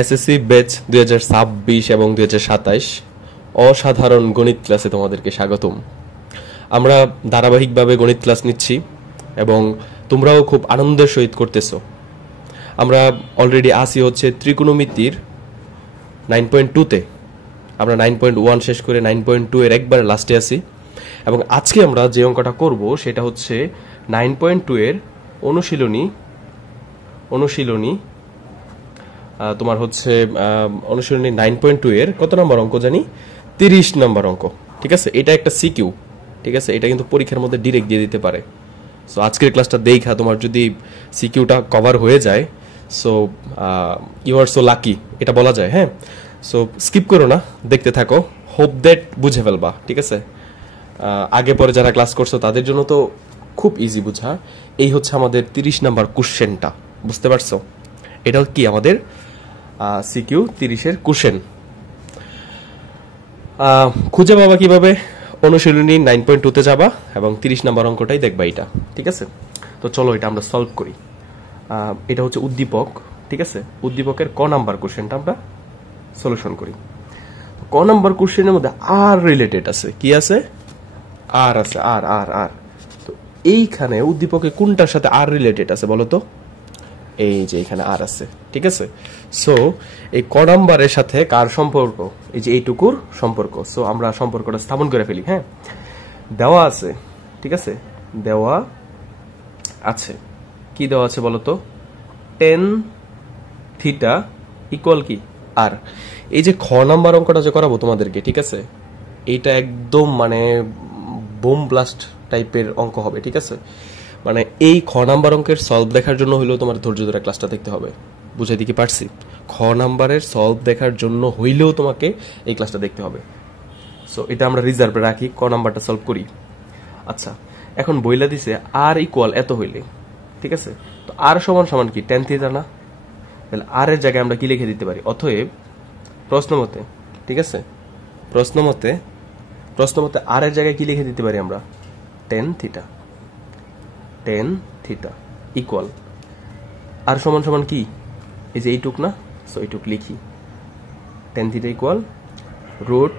SSC batch 2026 এবং 2027 অসাধারণ গণিত ক্লাসে তোমাদেরকে স্বাগতম। আমরা ধারাবাহিকভাবে গণিত ক্লাস নিচ্ছি এবং তোমরাও খুব আনন্দের সহিত করতেছো। আমরা অলরেডি আসি হচ্ছে ত্রিকোণমিতির 9.2-তে। আমরা 9.1 শেষ করে 9.2 এর একবার লাস্টে আসি এবং আজকে আমরা যে অঙ্কটা করব সেটা হচ্ছে 9.2 এর অনুশীলনী তোমার হচ্ছে অনুশীলনী 9.2 এর কত নম্বর অঙ্ক জানি, 30 নম্বর অঙ্ক। ঠিক আছে, এটা একটা সিকিউ। ঠিক আছে, এটা কিন্তু পরীক্ষার মধ্যে ডিরেক্ট দিয়ে দিতে পারে। সো আজকের ক্লাসটা দেখা তোমার যদি সিকিউটা কভার হয়ে যায়, so you are so lucky, এটা বলা যায়। হ্যাঁ, সো স্কিপ করো না, দেখতে থাকো, হোপ দ্যাট বুঝে ফেলবা। ঠিক আছে, আগে পরে যারা ক্লাস করছো তাদের জন্য তো খুব ইজি বুঝা। এই হচ্ছে আমাদের 30 নাম্বার কোশ্চেনটা, বুঝতে পারছো? এটা কি আমাদের সিকিউ 30 এর কোশ্চেন। খুঁজে পাবা কিভাবে? অনুশীলনী 9.2 তে যাবা এবং 30 নাম্বার অঙ্কটাই দেখবা এটা। ঠিক আছে, তো চলো এটা আমরা সলভ করি। এটা হচ্ছে উদ্দীপক। ঠিক আছে, উদ্দীপকের ক নাম্বার কোশ্চেনটা আমরা সলিউশন করি। ক নাম্বার কোশ্চেনের মধ্যে আর রিলেটেড আছে, কি আছে? আর আছে, আর আর আর। তো এইখানে উদ্দীপকে কোনটার সাথে আর রিলেটেড আছে বলো তো? এই যে এখানে আর আছে। ঠিক আছে, সো এই ক নাম্বারের সাথে কার সম্পর্ক? এই যে এইটুকুর সম্পর্ক। সো আমরা সম্পর্কটা স্থাপন করে ফেলি। হ্যাঁ, দেওয়া আছে। ঠিক আছে, দেওয়া আছে, কি দেওয়া আছে বলো তো? tan থিটা ইকুয়াল কি আর। এই যে খ নাম্বার অঙ্কটা যে করাবো তোমাদেরকে, ঠিক আছে, এইটা একদম মানে বোম ব্লাস্ট টাইপের অঙ্ক হবে। ঠিক আছে, মানে এই খ নাম্বার অঙ্কের সলভ দেখার জন্য হইলেও তোমার ধৈর্য ধরে ক্লাসটা দেখতে হবে। বুঝাই দিকে পারছি? খ নাম্বারের সলভ দেখার জন্য হইলেও তোমাকে এই ক্লাসটা দেখতে হবে। সো এটা আমরা রিজার্ভে রাখি, ক নাম্বারটা সলভ করি। আচ্ছা, এখন বইলা দিছে আর ইকুয়াল এত হইলে। ঠিক আছে, তো আর সমান সমান কি tan থিটা না? তাহলে আর এর জায়গায় আমরা কি লিখে দিতে পারি? অতএব প্রশ্ন মতে, ঠিক আছে, প্রশ্ন মতে আর এর জায়গায় কি লিখে দিতে পারি আমরা? tan থিটা ইকুয়াল আর সমান সমান কি? এই যে এইটুক না? সো এইটুক লিখি, tan theta equal root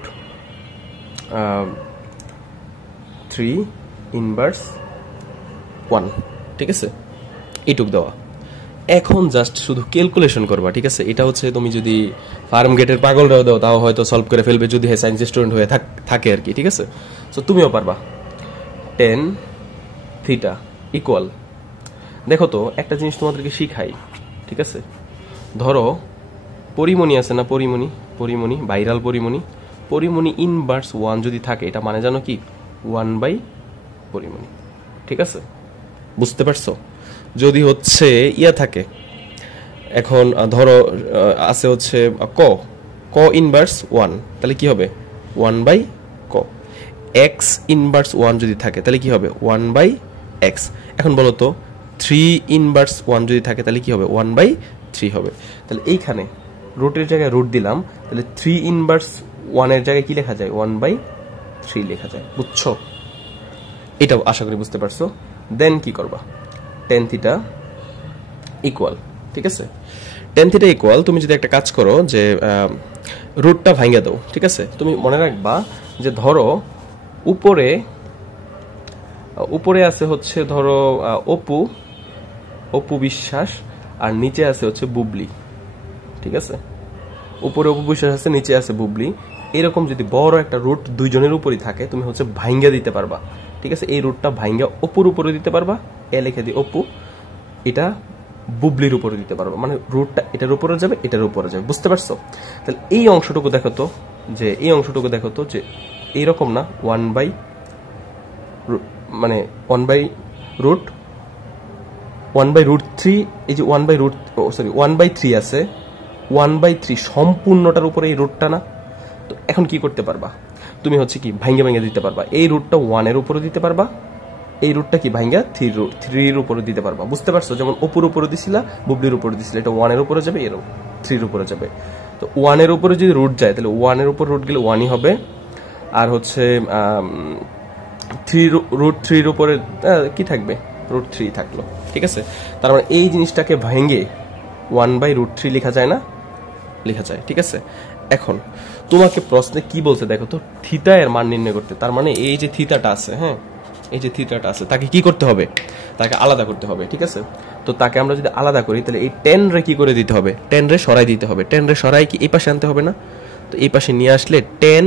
3 inverse 1। ঠিক আছে, এইটুক দেওয়া। এখন জাস্ট শুধু ক্যালকুলেশন করবা। ঠিক আছে, এটা হচ্ছে তুমি যদি ফার্ম গেটের পাগলরাও দাও তাও হয়তো সলভ করে ফেলবে, যদি হ্যাঁ সায়েন্স স্টুডেন্ট হয়ে থাকে আর কি। ঠিক আছে, সো তুমিও পারবা। tan থিটা ইকুয়াল, দেখো তো একটা জিনিস তোমাদেরকে শিখাই। ঠিক আছে, ধরো পরিমণি আছে না, পরিমণি ভাইরাল পরিমণি ইনভার্স 1 যদি থাকে, এটা মানে জানো কি? 1 বাই পরিমণি। ঠিক আছে, বুঝতে পারছো? যদি হচ্ছে ইয়া থাকে, এখন ধরো আছে হচ্ছে ক ইনভার্স 1, তাহলে কি হবে? 1 বাই ক। এক্স ইনভার্স 1 যদি থাকে তাহলে কি হবে? 1 বাই এক্স। এখন বলো তো 3 ইনভার্স 1 যদি থাকে তাহলে কি হবে? 1 বাই 3 হবে। তাহলে এইখানে রুটের জায়গায় রুট দিলাম, তাহলে 3 ইনভার্স 1 এর জায়গায় কি লেখা যায়? 1 বাই 3 লেখা যায়। বুঝছো? এটাও আশা করি বুঝতে পারছো। দেন কি করবা? tan থিটা ইকুয়াল, ঠিক আছে, tan থিটা ইকুয়াল, তুমি যদি একটা কাজ করো যে রুটটা ভাঙিয়ে দাও। ঠিক আছে, তুমি মনে রাখবা যে ধরো উপরে আছে হচ্ছে ধরো অপু বিশ্বাস আর নিচে আছে হচ্ছে বুবলি। ঠিক আছে, উপরে অপু বিশ্বাস আছে, নিচে আছে বুবলি। এরকম যদি বড় একটা রুট দুইজনের উপরই থাকে, তুমি হচ্ছে ভাঙ্গা দিতে পারবা। ঠিক আছে, এই রুটটা ভাঙ্গা অপুর উপরে দিতে পারবা, এ লিখে দিই অপু, এটা বুবলির উপরে দিতে পারবা, মানে রুটটা এটার উপরে যাবে, এটার উপরে যাবে। বুঝতে পারছো? তাহলে এই অংশটুকু দেখো তো, যে এইরকম না, 1 বাই রুট 3, এই যে 1 বাই 3 আছে, 1 বাই 3 সম্পূর্ণটার উপরে এই রুটটা না? তো এখন কি করতে পারবা? তুমি হচ্ছে কি ভাঙ্গে দিতে পারবা। এই রুটটা 1 এর উপরে দিতে পারবা, এই রুটটা কি ভাঙ্গা 3 এর উপরে দিতে পারবা। বুঝতে পারছো? যেমন অপুর উপরে দিছিলা, বুবলির উপরে দিছিলা, এটা 1 এর উপরে যাবে, এর 3 এর উপরে যাবে। তো 1 এর উপরে যদি রুট যায় তাহলে 1 এর উপর রুট গেলে 1ই হবে, আর হচ্ছে রুট 3 এর উপরে কি থাকবে? রুট 3 থাকলো। ঠিক আছে, তার মানে এই জিনিসটাকে ভেঙে 1 বাই রুট 3 লেখা যায় না? লেখা যায়, ঠিক আছে। এখন তোমাকে প্রশ্নে কি বলছে দেখো তো, থিটা এর মান নির্ণয় করতে। তার মানে এই যে থিটাটা আছে, হ্যাঁ, এই যে থিটাটা আছে, তাকে কি করতে হবে, তাকে আলাদা করতে হবে, ঠিক আছে। তো তাকে আমরা যদি আলাদা করি তাহলে এই টেন রে কি করে দিতে হবে, টেন রে সরাই দিতে হবে। টেন রে সরাই কি এই পাশে আনতে হবে না? তো এই পাশে নিয়ে আসলে টেন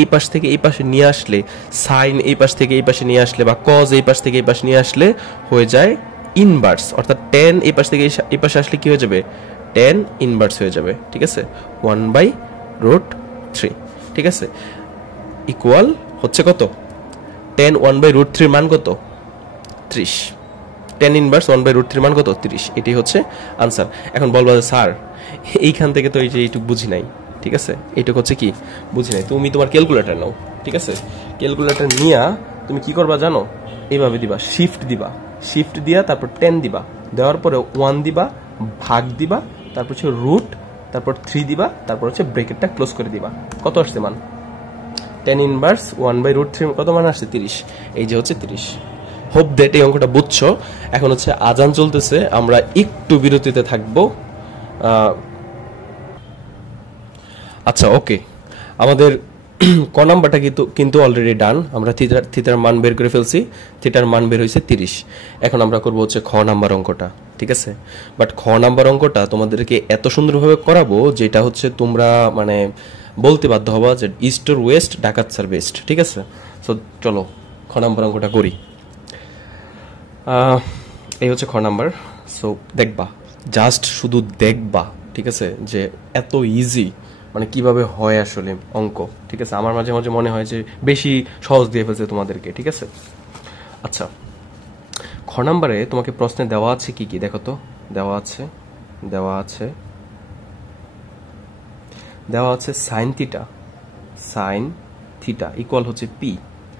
এই পাশ থেকে এই পাশে নিয়ে আসলে, সাইন এই পাশ থেকে এই পাশে নিয়ে আসলে, বা কজ এই পাশ থেকে এই পাশে নিয়ে আসলে হয়ে যায় ইনভার্স। অর্থাৎ টেন এই পাশ থেকে এই পাশে আসলে কি হয়ে যাবে, টেন ইনভার্স হয়ে যাবে, ঠিক আছে, 1/√3, ঠিক আছে, ইকুয়াল হচ্ছে কত, টেন 1/√3 মান কত, 30। টেন ইনভার্স 1/√3 মান কত, 30। এটাই হচ্ছে আনসার। এখন বলবো যে স্যার এইখান থেকে তো এই যে এইটুকু বুঝি নাই, ঠিক আছে, এইটুকু হচ্ছে কি বুঝি নাই। তুমি তোমার ক্যালকুলেটর নাও, ঠিক আছে, ক্যালকুলেটর নিয়া তুমি কি করবা জানো, এইভাবে দিবা, শিফট দিবা, শিফট দিয়া তারপর 10 দিবা, দেওয়ার পরে 1 দিবা, ভাগ দিবা, তারপর হচ্ছে রুট, তারপর 3 দিবা, তারপর হচ্ছে ব্রেকেটটা ক্লোজ করে দিবা। কত আসছে মান, টেন ইনভার্স 1/√3 কত মান আসছে, 30। এই যে হচ্ছে 30। হোপ দ্যাট এই অঙ্কটা বুঝছো। এখন হচ্ছে আজান চলতেছে, আমরা একটু বিরতিতে থাকবো। আচ্ছা ওকে, আমাদের ক নাম্বারটা কিন্তু অলরেডি ডান। আমরা থিটার মান বের করে ফেলছি, থিটার মান বের হয়েছে 30। এখন আমরা করবো হচ্ছে খ নাম্বার অঙ্কটা, ঠিক আছে। বাট খ নাম্বার অঙ্কটা তোমাদেরকে এত সুন্দরভাবে করাবো যেটা হচ্ছে তোমরা মানে বলতে বাধ্য হবা যে ইস্ট অর ওয়েস্ট, ডাকাত স্যার বেস্ট, ঠিক আছে। সো চলো খ নাম্বার অঙ্কটা করি। এই হচ্ছে খ নাম্বার। সো দেখবা, জাস্ট শুধু দেখবা, ঠিক আছে, যে এত ইজি মানে কিভাবে হয় আসলে অঙ্ক, ঠিক আছে। আমার মাঝে মাঝে মনে হয় যে বেশি সহজ দিয়ে ফেলছে তোমাদেরকে, ঠিক আছে। আচ্ছা, খ নাম্বারে তোমাকে প্রশ্নে দেওয়া আছে কি কি দেখো তো, দেওয়া আছে সাইন থিটা ইকুয়াল হচ্ছে পি,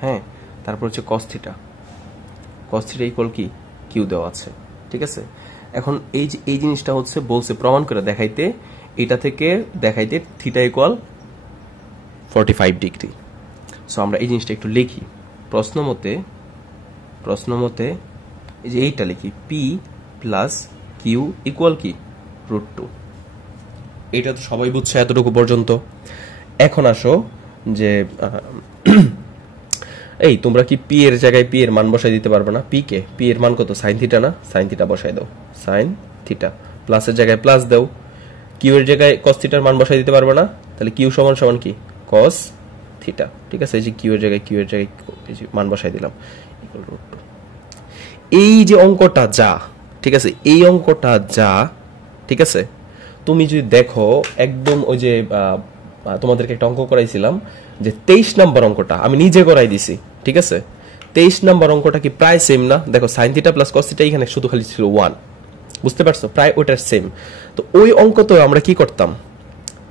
হ্যাঁ, তারপর হচ্ছে কস থিটা ইকুয়াল কি কিউ দেওয়া আছে, ঠিক আছে। এখন এই জিনিসটা হচ্ছে বলছে প্রমাণ করে দেখাইতে, এটা থেকে দেখাইতে থিটা ইকুয়াল 45 ডিগ্রি। সো আমরা এই জিনিসটা একটু লিখি। প্রশ্ন মতে এই যে এইটা লিখি, পি প্লাস কিউ ইকুয়াল কি √2। এটা তো সবাই বুঝছে এতটুকু পর্যন্ত। এখন আসো যে এই তোমরা কি পি এর জায়গায় পি এর মান বসাই দিতে পারবে না? পি এর মান কত, সাইন থিটা না, সাইন থিটা বসাই দাও, সাইন থিটা। প্লাসের জায়গায় প্লাস দাও, কিউ এর জায়গায় কস থিটার মান বসাই দিতে পারবে না, তাহলে কিউ সমান সমান কি কস থিটা, ঠিক আছে। এই যে কিউ এর জায়গায় এই যে মান বসাই দিলাম, ইকুয়াল √2। এই যে অঙ্কটা যা, ঠিক আছে, এই অঙ্কটা যা, ঠিক আছে। তুমি যদি দেখো একদম ওই যে তোমাদেরকে একটা অঙ্ক করাইছিলাম যে 23 নাম্বার অঙ্কটা আমি নিজে করাই দিছি, ঠিক আছে। 23 নাম্বার অঙ্কটা কি প্রায় সেম না? দেখো sine theta plus cos theta এখানে শুধু খালি ছিল 1, বুঝতে পারছো, প্রায় ওটার সেম। তো ওই অঙ্ক তো আমরা কি করতাম,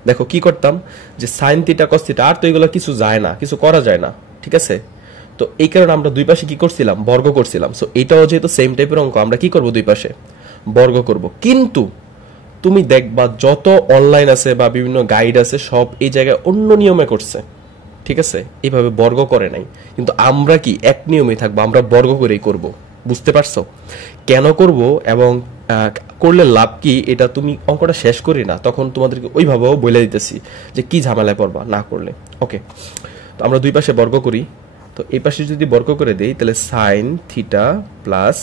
দেখো কি করতাম, যে সাইন থিটা কস থিটা আর তো এগুলো কিছু যায় না, কিছু করা যায় না, ঠিক আছে। তো এই কারণে আমরা দুই পাশে কি করছিলাম, বর্গ করছিলাম। সো এটাও যেহেতু সেম টাইপের অঙ্ক, আমরা কি করব, দুই পাশে বর্গ করব। কিন্তু তুমি দেখবা যত অনলাইন আছে বা বিভিন্ন গাইড আছে সব এই জায়গায় অন্য নিয়মে করছে, ঠিক আছে, এইভাবে বর্গ করে নাই। কিন্তু আমরা কি এক নিয়মে থাকবো, আমরা বর্গ করেই করব, বুঝতে পারছো কেন করব এবং করলে লাভ কি, এটা তুমি অঙ্কটা শেষ করি না তখন তোমাদেরকে ওইভাবেও বলে দিতেছি যে কি ঝামেলায় পড়বা না করলে। ওকে, তো আমরা দুই পাশে বর্গ করি। তো এই পাশে যদি বর্গ করে দেই তাহলে sine theta plus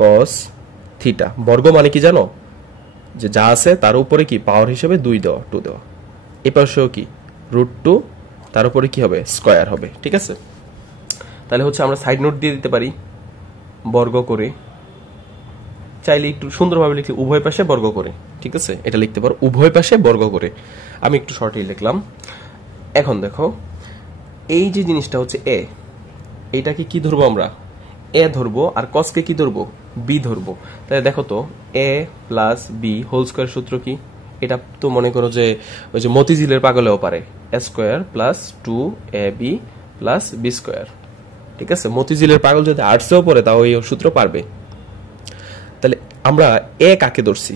cos theta, বর্গ মানে কি জানো, যে যা আছে তার উপরে কি পাওয়ার হিসেবে 2 দেওয়া, 2 দেওয়া। এই পাশেও কি √2, তার উপরে কি হবে স্কয়ার হবে, ঠিক আছে। তাহলে হচ্ছে আমরা সাইড নোট দিয়ে দিতে পারি বর্গ করে, চাইলে একটু সুন্দরভাবে লিখতে উভয় পাশে বর্গ করে, ঠিক আছে, এটা লিখতে পারো উভয় পাশে বর্গ করে। আমি একটু শর্টই লিখলাম। এখন দেখো এই যে জিনিসটা হচ্ছে এ, এইটাকে কি ধরবো আমরা, এ ধরবো, আর কসকে কি ধরবো, বি ধরবো। তাহলে দেখো তো এ প্লাস বি হোল স্কয়ার সূত্র কি, এটা তো মনে করো যে ওই যে মতিঝিলের পাগলেও পারে, A square plus 2ab plus B square, ঠিক আছে। মতিঝিলের পাগল যদি আর্টসেও পড়ে তাও এই সূত্র পারবে। তাহলে আমরা এ কাকে ধরছি,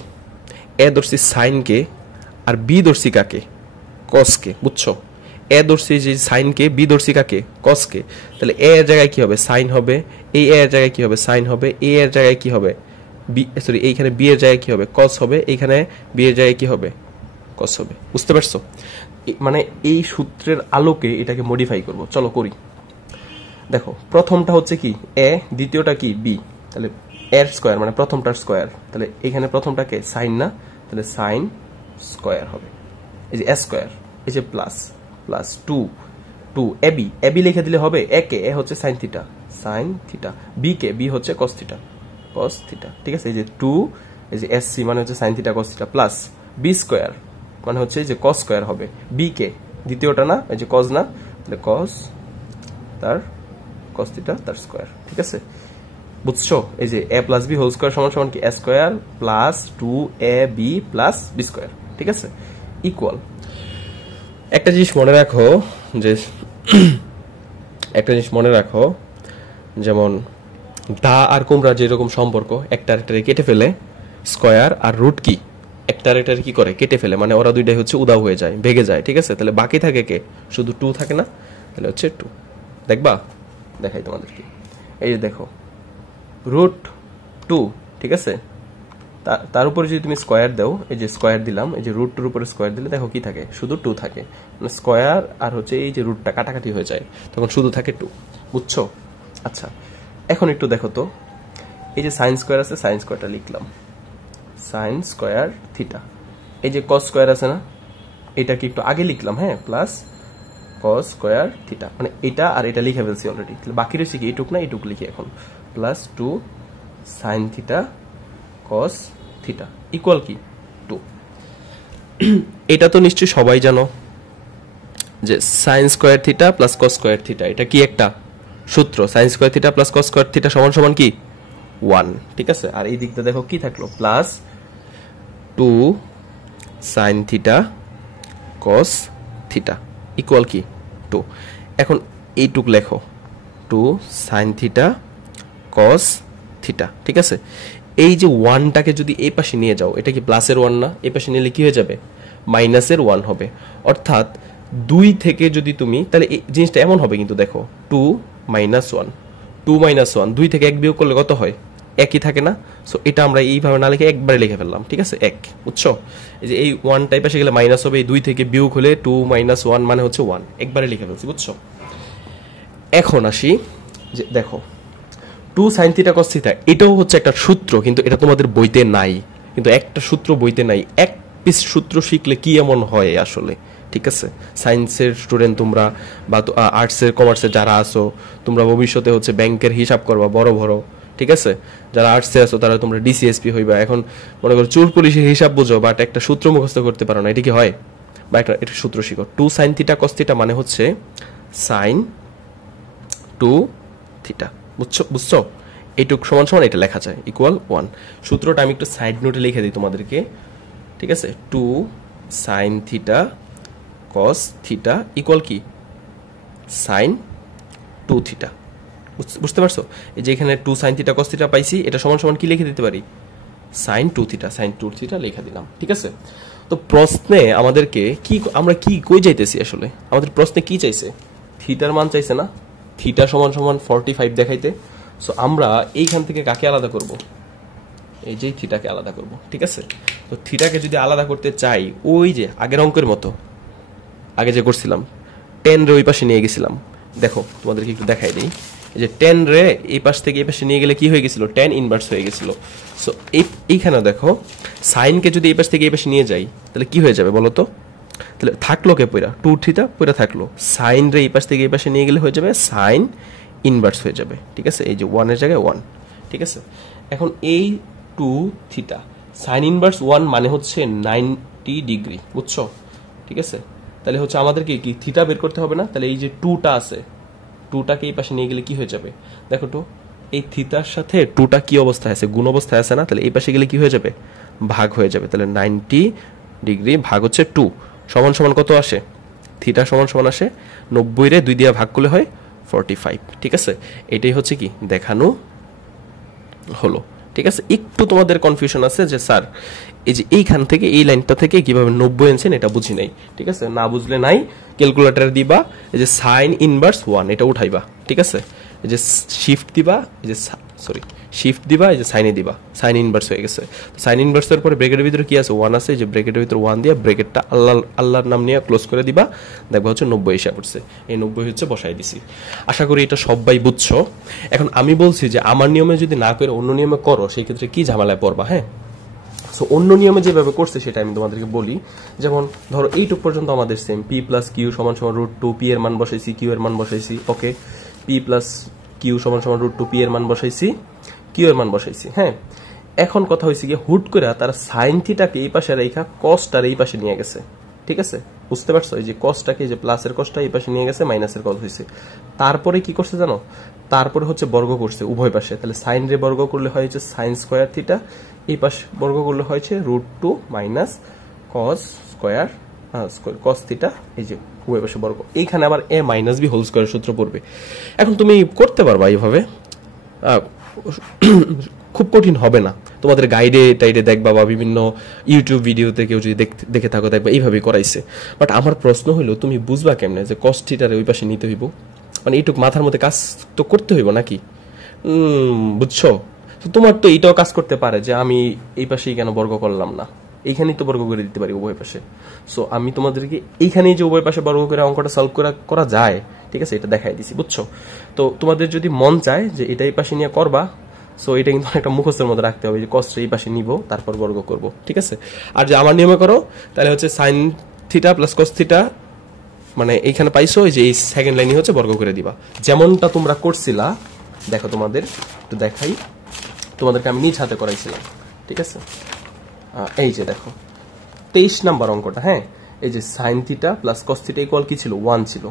এ ধরছি সাইনকে, আর বি ধরছি কাকে, কসকে, বুঝছো। এ ধরছি যে সাইনকে, বি ধরছি কাকে, কসকে। তাহলে এ এর জায়গায় কি হবে, সাইন হবে, এই এ এর জায়গায় কি হবে, সাইন হবে, এ এর জায়গায় কি হবে, বি, সরি এইখানে বি এর জায়গায় কি হবে, কস হবে, এইখানে বি এর জায়গায় কি হবে, কস হবে। বুঝতে পারছো? মানে এই সূত্রের আলোকে এটাকে মডিফাই করব। চলো করি। দেখো প্রথমটা হচ্ছে কি এ, দ্বিতীয়টা কি বি, তাহলে এর স্কয়ার মানে প্রথমটার স্কয়ার, তাহলে এখানে প্রথমটাকে সাইন না, তাহলে সাইন স্কয়ার হবে। এই যে এ স্কয়ার, এই যে প্লাস প্লাস 2 এবি, এবি লিখে দিলে হবে। এ কে এ হচ্ছে sine theta, sine theta, B কে বি হচ্ছে কস থিটা, কস থিটা। ঠিক আছে, এই যে 2, এই যে এসসি মানে হচ্ছে sine theta cos theta, plus B square মানে হচ্ছে এই যে কস স্কয়ার হবে। বি কে দ্বিতীয়টা না, এই যে কস না, তাহলে কস তার কস থিটা তার স্কয়ার। ঠিক আছে, বুঝছো? এই যে A plus B whole square সমান সমান কি A square plus 2ab plus B square. ঠিক আছে, ইকুয়াল। একটা জিনিস মনে রাখো যে যেমন দা আর কুমড়া যেরকম সম্পর্ক, একটা আরেকটারে কেটে ফেলে, স্কয়ার আর রুট কি একটা আরেকটারে কি করে কেটে ফেলে, মানে ওরা দুইটাই হচ্ছে উদাও হয়ে যায়, ভেঙে যায়। ঠিক আছে, তাহলে বাকি থাকে কে? শুধু 2 থাকে না, তাহলে হচ্ছে 2। দেখবা, দেখাই তোমাদেরকে। এই যে দেখো রুট 2, ঠিক আছে, তার উপরে যদি তুমি স্কয়ার দাও, এই যে স্কয়ার দিলাম, এই যে রুট 2 এর উপরে স্কয়ার দিলে দেখো কি থাকে? শুধু 2 থাকে। মানে স্কয়ার আর হচ্ছে এই যে রুটটা কাটাকাটি হয়ে যায়, তখন শুধু থাকে 2। বুঝছো? আচ্ছা, এখন একটু দেখো তো, এই যে সাইন স্কয়ার আছে, সাইন স্কয়ারটা লিখলাম, সাইন স্কয়ার থিটা। এই যে কস স্কয়ার আছে না, এটাকে একটু আগে লিখলাম, হ্যাঁ, প্লাস কস স্কয়ার থিটা, মানে এটা আর এটা লিখে ফেলছি অলরেডি। তাহলে বাকি রয়েছে কি? এইটুক না, এইটুক লিখি এখন, plus 2 sign theta cos theta equal কি 2। এটা তো নিশ্চয়ই সবাই জানো যে sine square theta plus cos square theta, এটা কি একটা সূত্র? Sine square theta plus cos square theta সমান সমান কি 1। ঠিক আছে, আর এই দিকটা দেখো কি থাকলো? Plus 2 sign theta cos theta equal কি 2। এখন এইটুক লেখো, 2 সাইন থিটা কস থিটা। ঠিক আছে, এই যে 1টাকে যদি এই পাশে নিয়ে যাও, এটা কি প্লাসের 1 না? এই পাশে নিলে কি হয়ে যাবে? মাইনাসের 1 হবে। অর্থাৎ 2 থেকে যদি তুমি, তাহলে এই জিনিসটা এমন হবে কিন্তু দেখো, 2 মাইনাস 1, 2 মাইনাস 1, 2 থেকে 1 বিয়োগ করলে কত হয়? একই থাকে না? সো এটা আমরা এইভাবে না লিখে একবারে লিখে ফেললাম। ঠিক আছে, 1। বুঝছো? এই যে এই 1টাই পাশে গেলে মাইনাস হবে, এই 2 থেকে বিয়োগ হলে 2 মাইনাস 1 মানে হচ্ছে 1, একবারে লিখে ফেলছি। বুঝছো? এখন আসি যে দেখো 2 সাইন থিটা কস থিটা, এটাও হচ্ছে একটা সূত্র, কিন্তু এটা তোমাদের বইতে নাই। কিন্তু একটা সূত্র বইতে নাই, এক পিস সূত্র শিখলে কি এমন হয় আসলে। ঠিক আছে, সায়েন্সের স্টুডেন্ট তোমরা বা আর্টসের কমার্সের যারা আসো, তোমরা ভবিষ্যতে হচ্ছে ব্যাংকের হিসাব করবা বড় বড়। ঠিক আছে, যারা আর্টসে আসো তারা তোমরা ডিসিএসপি হইবা। এখন মনে করো চোর পুলিশের হিসাব বুঝো, বাট একটা সূত্র মুখস্থ করতে পারো না, এটা কি হয়? বা একটা সূত্র শিখো, 2 সাইন থিটা কস থিটা মানে হচ্ছে সাইন 2 থিটা। বুঝছো? এইটুক সমান সমান এটা লেখা যায় ইকুয়াল 1। সূত্রটা আমি একটু সাইড নোটে লিখে দিই তোমাদেরকে। ঠিক আছে, 2 sign theta cos theta equal কি সাইন 2 থিটা। বুঝতে পারছো? এই যে এখানে 2 সাইন থিটা কস থিটা পাইছি, এটা সমান সমান কি লিখে দিতে পারি? সাইন 2 থিটা, সাইন 2 থিটা লিখে দিলাম। ঠিক আছে, তো প্রশ্নে আমাদেরকে কি, আমরা কি কই যাইতেছি আসলে? আমাদের প্রশ্নে কি চাইছে? থিটার মান চাইছে না? থিটা সমান সমান 45 দেখাইতে। সো আমরা এইখান থেকে কাকে আলাদা করব? এই যে থিটাকে আলাদা করব। ঠিক আছে, তো থিটাকে যদি আলাদা করতে চাই, ওই যে আগের অঙ্কের মতো, আগে যে করছিলাম, 10 রে ওই পাশে নিয়ে গেছিলাম। দেখো তোমাদেরকে একটু দেখাই দিই, এই যে 10 রে এই পাশ থেকে এই পাশে নিয়ে গেলে কি হয়ে গেছিল? tan ইনভার্স হয়ে গেছিল। সো এইখানে দেখো, সাইনকে যদি এই পাশ থেকে এই পাশে নিয়ে যাই, তাহলে কি হয়ে যাবে বলো তো? তাহলে থাকলো কে পয়রা? 2 থিটা পয়রা থাকলো। সাইন রে এই পাশ থেকে এই পাশে নিয়ে গেলে হয়ে যাবে সাইন ইনভার্স হয়ে যাবে। ঠিক আছে, এই যে 1 এর জায়গায় 1। ঠিক আছে, এখন এই 2 থিটা সাইন ইনভার্স 1 মানে হচ্ছে 90 ডিগ্রি। বুঝছো? ঠিক আছে, তাহলে হচ্ছে আমাদেরকে কি থিটা বের করতে হবে না? তাহলে এই যে 2টা আছে, 2টাকে এই পাশে নিয়ে গেলে কি হয়ে যাবে? দেখো তো, এই থিটার সাথে 2টা কি অবস্থায় আছে? গুণ অবস্থায় আছে না? তাহলে এই পাশে গেলে কি হয়ে যাবে? ভাগ হয়ে যাবে। তাহলে 90 ডিগ্রি ভাগ হচ্ছে 2 সমান সমান কত আসে? থিটা সমান সমান আসে 90 রে 2 দিয়ে ভাগ করলে হয় 45। ঠিক আছে, এটাই হচ্ছে কি দেখানো হলো। ঠিক আছে, একটু তোমাদের কনফিউশন আছে যে স্যার এই যে এইখান থেকে এই লাইনটা থেকে কিভাবে 90 আনছেন এটা বুঝি নাই। ঠিক আছে, না বুঝলে নাই, ক্যালকুলেটর দিবা, এই যে সাইন ইনভার্স 1 এটা উঠাইবা। ঠিক আছে, এই যে শিফট দিবা, এই যে সরি শিফট দিবা, এই যে সাইনে দিবা, সাইন ইনভার্স হয়ে গেছে। সাইন ইনভার্সের পরে ব্র্যাকেটের ভিতরে কি আছে 1 আছে, যে ব্র্যাকেটের ভিতরে 1 দিয়ে ব্র্যাকেটটা আল্লাহর নাম নিয়ে ক্লোজ করে দিবা, দেখবা হচ্ছে 90 এসে পড়ছে। এই 90 হচ্ছে বসাই দিছি। আশা করি এটা সবাই বুঝছো। এখন আমি বলছি যে আমার নিয়মে যদি না করে অন্য নিয়মে করো, সেই ক্ষেত্রে কি ঝামেলায় পড়বা। হ্যাঁ, সো অন্য নিয়মে যেভাবে করছে সেটা আমি তোমাদেরকে বলি। যেমন ধরো এইটুক পর্যন্ত আমাদের সেম, পি প্লাস কিউ সমান সমান √2, পি এর মান বসাইছি, কিউ এর মান বসাইছি। ওকে, পি প্লাস কিউ সমান সমান √2, পি এর মান বসাইছি, কিউ এর মান বসাইছি। হ্যাঁ, এখন কথা হয়েছে কি, হুট করে তারা সাইন থিটাকে এই পাশে রেখা কসটার এই পাশে নিয়ে গেছে। ঠিক আছে, বুঝতে পারছো? এই যে কসটাকে, যে প্লাসের কসটা এই পাশে নিয়ে গেছে, মাইনাসের কস হয়েছে। তারপরে কি করছে জানো, তারপরে হচ্ছে বর্গ করছে উভয় পাশে। তাহলে সাইন রে বর্গ করলে হয় হচ্ছে সাইন স্কোয়ার থিটা, এই পাশে বর্গ করলে হয়েছে √2 minus cos square cos theta, এই যে উভয় পাশে বর্গ। এইখানে আবার এ মাইনাস বি হোল স্কোয়ার সূত্র পড়বে। এখন তুমি করতে পারবা এইভাবে, খুব কঠিন হবে না। তোমাদের গাইডে টাইডে দেখবা বা বিভিন্ন ইউটিউব ভিডিওতে কেউ যদি দেখে থাকো, দেখবা এইভাবেই করাইছে। বাট আমার প্রশ্ন হলো, তুমি বুঝবা কেমনে যে কস থিটারে ওই পাশে নিতে হইব? মানে এইটুক মাথার মধ্যে কাজ তো করতে হইব নাকি? বুঝছো? তোমার তো এইটাও কাজ করতে পারে যে আমি এই পাশেই কেন বর্গ করলাম না, এইখানেই তো বর্গ করে দিতে পারি উভয় পাশে। সো আমি তোমাদেরকে এইখানেই যে উভয় পাশে বর্গ করে অঙ্কটা সলভ করা যায়, ঠিক আছে, এটা দেখাই দিছি। বুঝছো? তো তোমাদের যদি মন চায় যে এটা এই পাশে নিয়ে করবা, সো এটা কিন্তু একটা মুখস্থের মধ্যে রাখতে হবে যে কসটা এই পাশে নিব, তারপর বর্গ করব। ঠিক আছে? আর যে আমার নিয়মে করো, তাহলে হচ্ছে sine theta plus cos theta, মানে এইখানে পাইছো, এই যে এই সেকেন্ড লাইনে হচ্ছে বর্গ করে দিবা, যেমনটা তোমরা করছিলা। দেখো তোমাদের একটু দেখাই, তোমাদেরকে আমি নিজ হাতে করাইছিলাম। ঠিক আছে, এই যে দেখো 23 নাম্বার অঙ্কটা। হ্যাঁ, এই যে sine theta plus cos theta equal কি ছিল, 1 ছিল।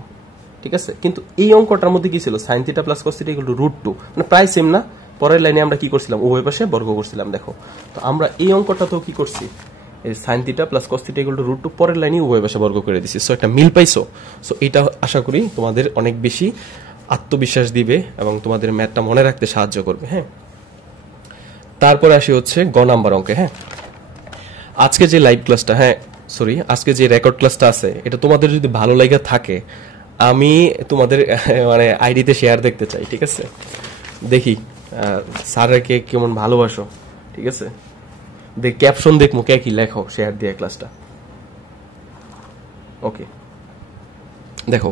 ঠিক আছে, কিন্তু এই অঙ্কটার মধ্যে কি ছিল, sine theta plus cos theta equal to √2, মানে প্রায় সেম না? পরের লাইনে আমরা কি করছিলাম, উভয় পাশে বর্গ করছিলাম। দেখো, তো আমরা এই অঙ্কটাতেও কি করছি, এই sine theta plus cos theta equal to √2, পরের লাইনে উভয় পাশে বর্গ করে দিছি। সো একটা মিল পাইছো। সো এটা আশা করি তোমাদের অনেক বেশি আত্মবিশ্বাস দিবে এবং তোমাদের ম্যাথটা মনে রাখতে সাহায্য করবে। হ্যাঁ, তারপরে আসি হচ্ছে গ নাম্বার অঙ্কে। হ্যাঁ, আজকে যে লাইভ ক্লাসটা, হ্যাঁ সরি, আজকে যে রেকর্ড ক্লাসটা আছে, এটা তোমাদের যদি ভালো লাগে থাকে, আমি তোমাদের মানে আইডিতে শেয়ার দেখতে চাই। ঠিক আছে, দেখি স্যারকে কেমন ভালোবাসো। ঠিক আছে, ক্যাপশন দেখবো কে কি লেখো শেয়ার দিয়ে ক্লাসটা। ওকে, দেখো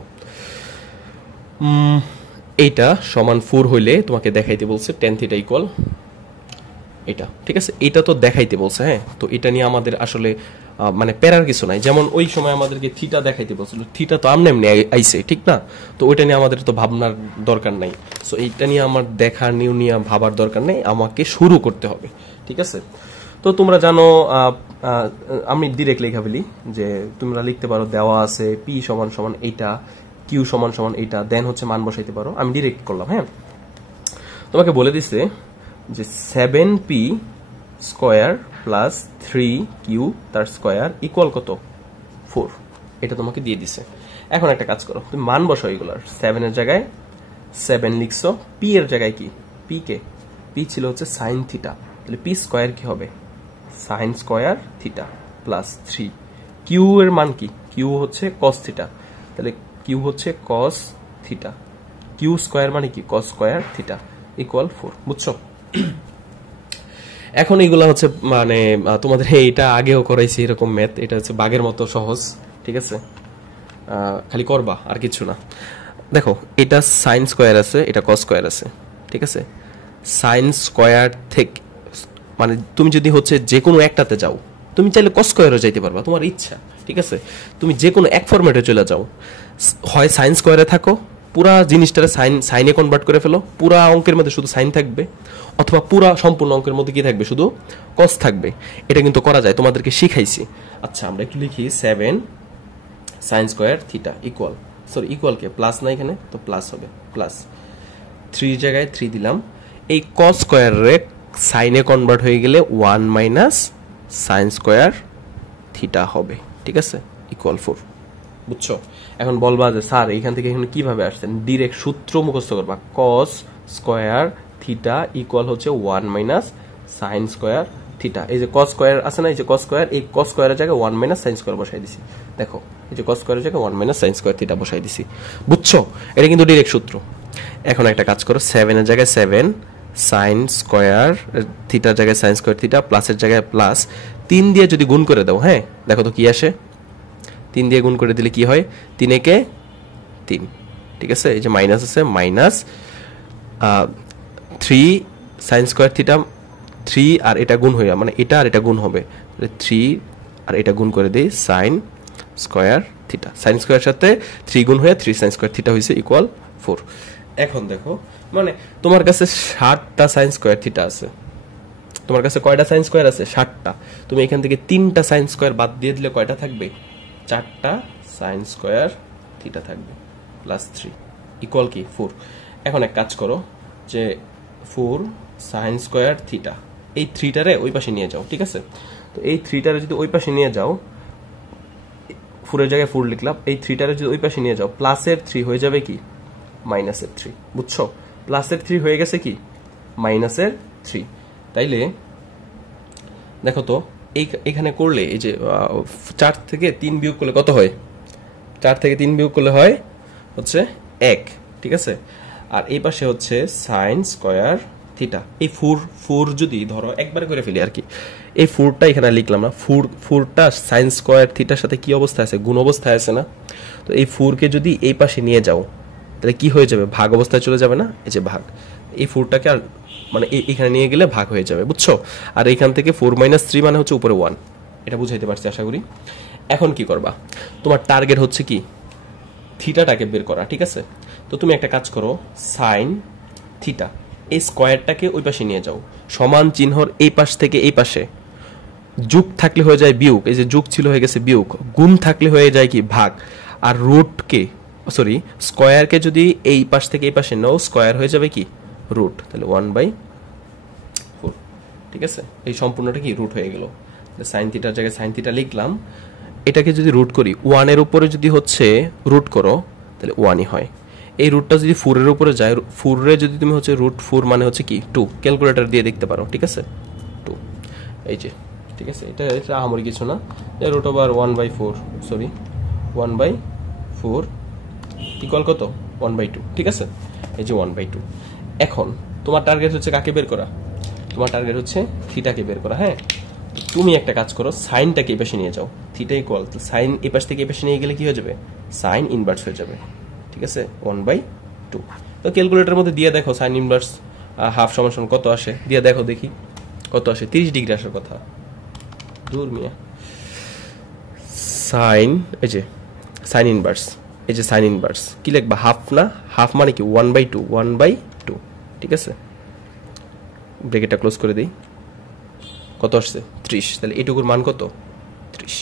এইটা সমান 4 হইলে তোমাকে দেখাইতে বলছে tan থিটা ইকুয়াল এটা। ঠিক আছে, এটা তো দেখাইতে বলছে। হ্যাঁ, তো এটা নিয়ে আমাদের আসলে মানে প্যারার কিছু নাই। যেমন ওই সময় আমাদেরকে থিটা দেখাইতে বলছিল, থিটা তো আমনে এমনি আইছে, ঠিক না? তো ওইটা নিয়ে আমাদের তো ভাবনার দরকার নাই। সো এইটা নিয়ে আমার দেখার নিয়ে ভাবার দরকার নেই, আমাকে শুরু করতে হবে। ঠিক আছে, তো তোমরা জানো, আমি ডিরেক্ট লেখা ফেলি যে তোমরা লিখতে পারো দেওয়া আছে পি সমান সমান এইটা, কিউ সমান সমান এইটা, দেন হচ্ছে মান বসাইতে পারো। আমি ডিরেক্ট করলাম। হ্যাঁ, তোমাকে বলে দিছে যে 7p স্কোয়ার প্লাস 3q তার স্কোয়ার ইকুয়াল কত, 4। এটা তোমাকে দিয়ে দিছে। এখন একটা কাজ করো, তুমি মান বসাও এগুলার। 7 এর জায়গায় 7 লিখছো, পি এর জায়গায় কি, পি কে, পি ছিল হচ্ছে সাইন থিটা, তাহলে পি স্কোয়ার কি হবে, sine square theta plus 3। Q এর মান কি, কিউ হচ্ছে কস থিটা, তাহলে কিউ হচ্ছে কস থিটা, কিউ স্কোয়ার মানে কি, কস স্কোয়ার থিটা ইকুয়াল 4। বুঝছো? এখন এগুলা হচ্ছে মানে তোমাদের এটা আগেও করাইছি এরকম ম্যাথ, এটা হচ্ছে বাগের মতো সহজ। ঠিক আছে, খালি করবা আর কিছু না। দেখো, এটা সাইন স্কোয়ার আছে, এটা কস স্কোয়ার আছে। ঠিক আছে, সাইন স্কোয়ার থেকে মানে তুমি যদি হচ্ছে যে কোনো একটাতে যাও, তুমি চাইলে কস স্কোয়ারও যাইতে পারবা, তোমার ইচ্ছা। ঠিক আছে, তুমি যে কোনো এক ফরম্যাটে চলে যাও, হয় সাইন স্কোয়ারে থাকো, পুরা জিনিসটারে সাইনে কনভার্ট করে ফেলো, পুরা অঙ্কের মধ্যে শুধু সাইন থাকবে, অথবা পুরা সম্পূর্ণ অঙ্কের মধ্যে কি থাকবে, শুধু কস থাকবে। এটা কিন্তু করা যায়, তোমাদেরকে শিখাইছি। আচ্ছা, আমরা একটু লিখি 7 sine square theta equal, sorry equal কে প্লাস না, এখানে তো প্লাস হবে, প্লাস 3 জায়গায় 3 দিলাম। এই কস স্কোয়ার রে সাইনে কনভার্ট হয়ে গেলে 1 মাইনাস সাইন স্কোয়ার থিটা হবে। ঠিক আছে, ইকুয়াল 4। বুঝছো? এখন বলবা যে স্যার এইখান থেকে এখানে কিভাবে আসছেন, ডিরেক্ট সূত্র মুখস্থ করবা, কস স্কোয়ার থিটা ইকুয়াল হচ্ছে 1 মাইনাস সাইন স্কোয়ার থিটা। এই যে কস স্কোয়ার আছে না, এই যে কস স্কোয়ার, এই কস স্কোয়ারের জায়গায় 1 মাইনাস সাইন স্কোয়ার বসাই দিছি। দেখো, এই যে কস স্কোয়ারের জায়গায় 1 মাইনাস সাইন স্কোয়ার থিটা বসাই দিছি। বুঝছো? এটা কিন্তু ডিরেক্ট সূত্র। এখন একটা কাজ করো, 7 এর জায়গায় 7, সাইন স্কোয়ার থিটার জায়গায় সাইন স্কোয়ার থিটা, প্লাসের জায়গায় প্লাস, 3 দিয়ে যদি গুণ করে দাও, হ্যাঁ দেখো তো কি আসে, 3 দিয়ে গুণ করে দিলে কি হয়, 3 একে 3, ঠিক আছে। এই যে মাইনাস আছে, মাইনাস 3 সাইন স্কোয়ার থিটা, 3 আর এটা গুণ হয়ে, মানে এটা আর এটা গুণ হবে, 3 আর এটা গুণ করে দিই sign square theta, sine square সাথে 3 গুণ হয়ে 3 সাইন স্কোয়ার থিটা হয়েছে ইকুয়াল 4। এখন দেখো, মানে তোমার কাছে 60টা সাইন স্কোয়ার থিটা আছে, তোমার কাছে কয়টা সাইন স্কোয়ার আছে, 60টা। তুমি এখান থেকে 3টা সাইন স্কোয়ার বাদ দিয়ে দিলে কয়টা থাকবে, 4টা সাইন স্কোয়ার থিটা থাকবে, প্লাস 3 ইকুয়াল কি 4। এখন এক কাজ করো, যে 4 সাইন স্কোয়ার থিটা, এই 3টারে ওই পাশে নিয়ে যাও, ঠিক আছে। তো এই 3টারে যদি ওই পাশে নিয়ে যাও, 4 এর জায়গায় 4 লিখলাম, এই 3টারে যদি ওই পাশে নিয়ে যাও, প্লাসের 3 হয়ে যাবে কি মাইনাসের 3, বুঝছো, প্লাসের 3 হয়ে গেছে কি মাইনাসের 3। তাইলে দেখো তো এখানে করলে এই যে 4 থেকে 3 বিয়োগ করলে কত হয়, 4 থেকে 3 বিয়োগ করলে হয় হচ্ছে 1, ঠিক আছে। আর এই পাশে হচ্ছে সাইন স্কোয়ার থিটা, এই 4 যদি ধরো একবার করে ফেলি আর কি, এই 4টা এখানে লিখলাম না, 4টা সাইন স্কোয়ার থিটার সাথে কি অবস্থায় আছে, গুণ অবস্থায় আছে না। তো এই 4কে যদি এই পাশে নিয়ে যাও তাহলে কি হয়ে যাবে, ভাগ অবস্থায় চলে যাবে না, এই যে ভাগ, এই 4টাকে আর মানে এখানে নিয়ে গেলে ভাগ হয়ে যাবে, বুঝছো। আর এখান থেকে 4 - 3 মানে হচ্ছে উপরে 1, এটা বুঝাইতে পারছি আশা করি। এখন কি করবা, তোমার টার্গেট হচ্ছে কি থিটাটাকে বের করা, ঠিক আছে। তো তুমি একটা কাজ করো, সাইন থিটা, এই স্কোয়ারটাকে ওই পাশে নিয়ে যাও, সমান চিহ্নর এই পাশ থেকে এই পাশে, যোগ থাকলে হয়ে যায় বিয়োগ, এই যে যোগ ছিল হয়ে গেছে বিয়োগ, গুণ থাকলে হয়ে যায় কি ভাগ, আর রুটকে সরি স্কোয়ারকে যদি এই পাশ থেকে এই পাশে নাও, স্কোয়ার হয়ে যাবে কি রুট, তাহলে 1/4, ঠিক আছে। এই সম্পূর্ণটা কি রুট হয়ে গেল, সাইন থিটার জায়গায় সাইন থিটা লিখলাম। এটাকে যদি রুট করি, 1 এর উপরে যদি হচ্ছে রুট করো তাহলে 1ই হয়। এই রুটটা যদি 4 এর উপরে যায়, 4 এর যদি তুমি হচ্ছে রুট 4 মানে হচ্ছে কি 2, ক্যালকুলেটর দিয়ে দেখতে পারো, ঠিক আছে 2, এই যে, ঠিক আছে। এটা আহামরি কিছু না, রুট ওভার 1/4 সরি 1/4 ইকুয়াল কত 1/2, ঠিক আছে। এই যে 1/2। এখন তোমার টার্গেট হচ্ছে কাকে বের করা, তোমার টার্গেট হচ্ছে থিটাকে বের করা, হ্যাঁ। তুমি একটা কাজ করো, সাইনটাকে এই পাশে নিয়ে যাও, থিটা ইকুয়াল সাইন এই পাশ থেকে এই পাশে নিয়ে গেলে কি হয়ে যাবে, সাইন ইনভার্স হয়ে যাবে, ঠিক আছে 1/2। তো ক্যালকুলেটরের মধ্যে দিয়ে দেখো সাইন ইনভার্স হাফ সমান কত আসে, দিয়ে দেখো দেখি কত আসে, 30 ডিগ্রি আসার কথা, দূর মিয়া। সাইন এই যে সাইন ইনভার্স, এই যে সাইন ইনভার্স কি লিখবা, হাফ না, হাফ মানে কি 1/2, ঠিক আছে। ব্রেকেটটা ক্লোজ করে দিই, কত আসছে 30, তাহলে এটুকুর মান কত 30,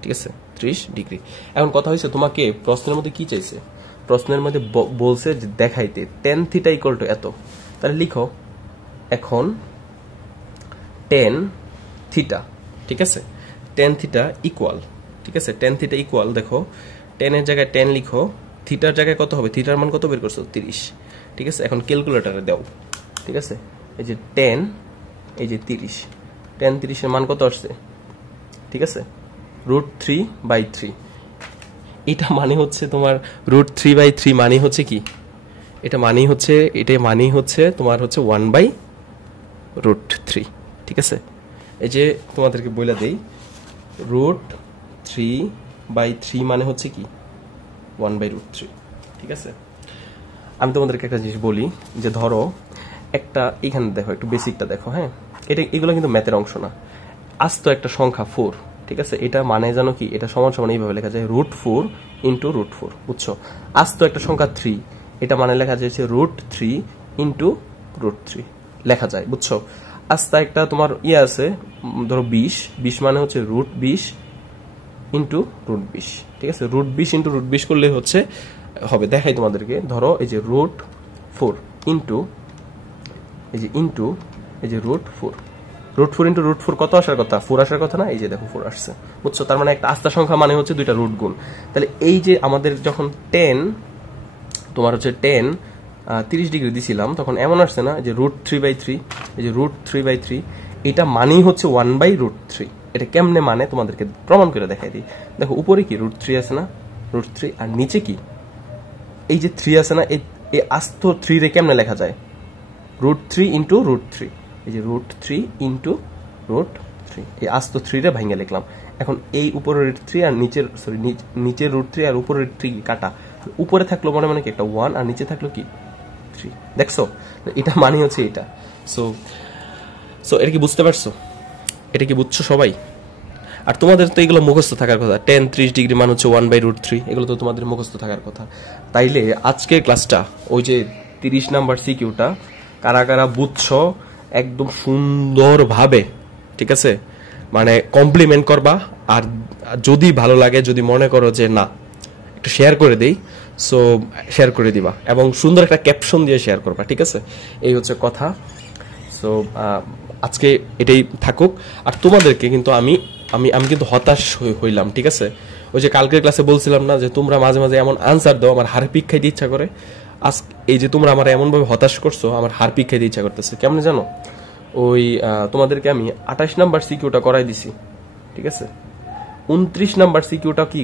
ঠিক আছে 30 ডিগ্রি। এখন কথা হয়েছে তোমাকে প্রশ্নের মধ্যে কি চাইছে, প্রশ্নের মধ্যে বলছে যে দেখাইতে tan থিটা ইকুয়াল টু এত, তাহলে লিখো এখন tan থিটা, ঠিক আছে, tan থিটা ইকুয়াল, ঠিক আছে, tan থিটা ইকুয়াল, দেখো tan এর জায়গায় tan লিখো, থিটার জায়গায় কত হবে, থিটার মান কত বের করছো 30, ঠিক আছে। এখন ক্যালকুলেটরে দাও, ঠিক আছে, এই যে tan, এই যে 30, tan 30 এর মান কত আসছে, ঠিক আছে √3/3, এটা মানে হচ্ছে তোমার √3/3 মানে হচ্ছে কি, এটা মানেই হচ্ছে, এটাই মানেই হচ্ছে তোমার হচ্ছে 1/√3, ঠিক আছে। এই যে তোমাদেরকে বইলা দেই, √3/3 মানে হচ্ছে কি 1/√3, ঠিক আছে। আমি তোমাদেরকে একটা জিনিস বলি, যে ধরো একটা এখানে দেখো, একটু বেসিকটা দেখো, হ্যাঁ, এটা এগুলো কিন্তু ম্যাথের অংশ না, আস্ত একটা সংখ্যা 4, ঠিক আছে। এটা মানে জানো কি, এটা সমান সমান এইভাবে লেখা যায় √4 × √4, বুঝছো। আস্ত একটা সংখ্যা 3, এটা মানে লেখা যাচ্ছে √3 × √3 লেখা যায়, বুঝছো। আস্ত একটা তোমার ইয়ে আছে, ধরো 20 মানে হচ্ছে √20 × √20, ঠিক আছে। √20 × √20 করলে হচ্ছে হবে, দেখাই তোমাদেরকে, ধরো এই যে √4 ইন্টু এই যে ইন্টু এই যে √4 × √4 কত আসার কথা, 4 আসার কথা না, এই যে দেখো 4 আসছে, বুঝছো। তার মানে একটা আস্তা সংখ্যা মানে হচ্ছে দুইটা রুট গুণ। তাহলে এই যে আমাদের যখন তোমার হচ্ছে 30 ডিগ্রি দিছিলাম, তখন এমন আসছে না যে √3/3, এই যে √3/3, এটা মানেই হচ্ছে 1/√3। এটা কেমনে মানে তোমাদেরকে প্রমাণ করে দেখাই দিই। দেখো উপরে কি √3 আছে না, √3, আর নিচে কি এই যে 3 আছে না, এই আস্ত 3 রে কেমনে লেখা যায়, √3 ইন্টু √3, এই যে √3 ইন্টু √3, এই আস্ত 3 রে ভাঙে লিখলাম। এখন এই উপরের √3 আর নিচের √3 আর উপরের 3 কাটা, উপরে থাকলো মনে মনে কি একটা 1 আর নিচে থাকলো কি 3, দেখছো? এটা মানে হচ্ছে এটা। সো এটা কি বুঝতে পারছো? এটা কি বুঝছো সবাই? আর তোমাদের তো এগুলো মুখস্থ থাকার কথা, 10 30 ডিগ্রি মান হচ্ছে 1/√3, এগুলো তো তোমাদের মুখস্থ থাকার কথা। তাইলে আজকের ক্লাসটা ওই যে 30 নাম্বার সিকিউটা কারা কারা বুঝছো একদম সুন্দরভাবে, ঠিক আছে, মানে কমপ্লিমেন্ট করবা। আর যদি ভালো লাগে, যদি মনে করো যে না একটু শেয়ার করে দেই, সো শেয়ার করে দিবা এবং সুন্দর একটা ক্যাপশন দিয়ে শেয়ার করবা, ঠিক আছে? এই হচ্ছে কথা। সো আজকে এটাই থাকুক। আর তোমাদেরকে কিন্তু আমি কিন্তু হতাশ হইলাম, ঠিক আছে? ওই যে কালকের ক্লাসে বলছিলাম না যে তোমরা মাঝে মাঝে এমন আনসার দাও আমার হারপিক খাইতে ইচ্ছা করে। আজ এই যে তোমরা আমার এমনভাবে হতাশ করছো, আমার হারপিক খাইতে ইচ্ছা করতেছে। কেমন জানো? ওই তোমাদেরকে আমি 28 নাম্বার সিকিউটা করাই দিছি, ঠিক আছে? 29 নাম্বার সিকিউটা কি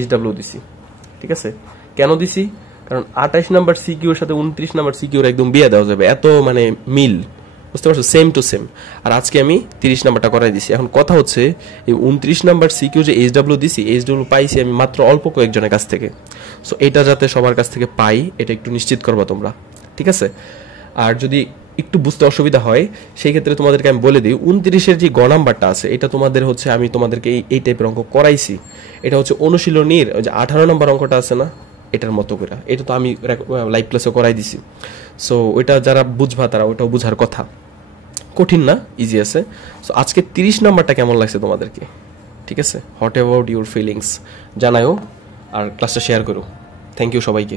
HW দিছি, ঠিক আছে? কেন দিছি? কারণ 28 নাম্বার সিকিউর সাথে 29 নাম্বার সিকিউর একদম বিয়ে দেওয়া যাবে, এত মানে মিল, বুঝতে পারছো? Same to same. আর আজকে আমি 30 নাম্বারটা করাই দিছি। এখন কথা হচ্ছে এই 29 নাম্বার সিকিউ যে HW দিছি, HW পাইছি আমি মাত্র অল্প কয়েকজনের কাছ থেকে। সো এটা যাতে সবার কাছ থেকে পাই, এটা একটু নিশ্চিত করবা তোমরা, ঠিক আছে? আর যদি একটু বুঝতে অসুবিধা হয় সেই ক্ষেত্রে তোমাদেরকে আমি বলে দিই, 29-এর যে গ নাম্বারটা আছে এটা তোমাদের হচ্ছে আমি তোমাদেরকে এই টাইপের অঙ্ক করাইছি। এটা হচ্ছে অনুশীলনীর যে 18 নম্বর অঙ্কটা আছে না, এটার মতো করে। এটা তো আমি লাইভ ক্লাসে করাই দিছি। সো ওইটা যারা বুঝবা তারা ওটাও বুঝার কথা, কঠিন না, ইজি আছে। সো আজকে 30 নাম্বারটা কেমন লাগছে তোমাদেরকে, ঠিক আছে? হোয়াট অ্যাবাউট ইউর ফিলিংস জানাও আর ক্লাসটা শেয়ার করো। থ্যাংক ইউ সবাইকে।